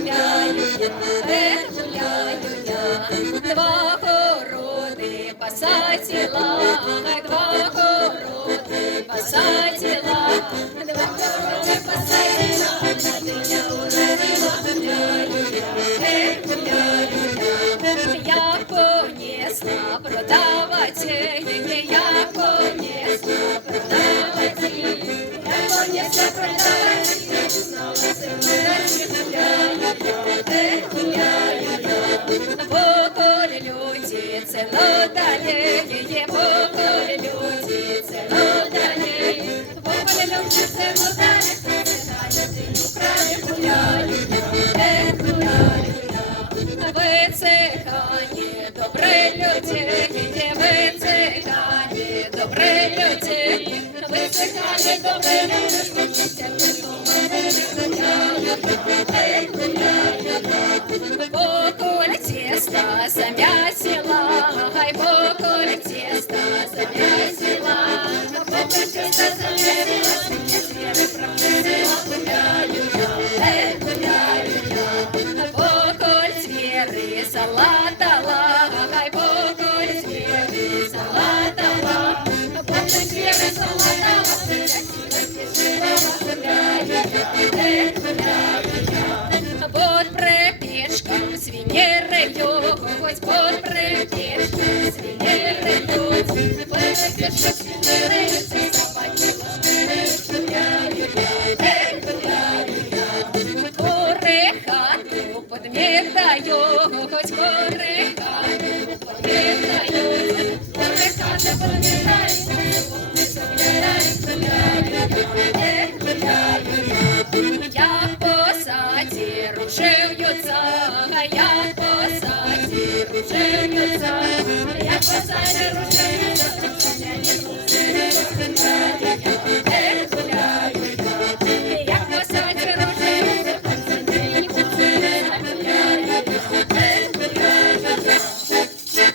гуляю я, два городи посадила, два городи посадила, два городи посадила, на дня уродила, гуляю я, я понесла продавать, я понесла продавать, я понесла продавать, я узнала поколь люди целодалеє, поколь люди целодалеє, поколь люди целодалеє, гуляю я, ви цигане, добрі люди, ви цигане, добрі люди, ви цигане, добрі люди, поколь теста замясила, хай поколь теста замясила, поколь теста замясила, звери промысила, гуляю я, поколь звери салатала, хай поколь звери салатала, поколь звери салатала, под припічком свинєрею, хоть под припічком свинєрею, под припічком свинєрею, це собаки гуляю я, кури хату подмітаю, хоть кури хату подмітаю, кури хату подмітаю, не заглядають, гуляю я, посаді рушив'ються, я посаді рушив'ються, я посаді рушив'ються.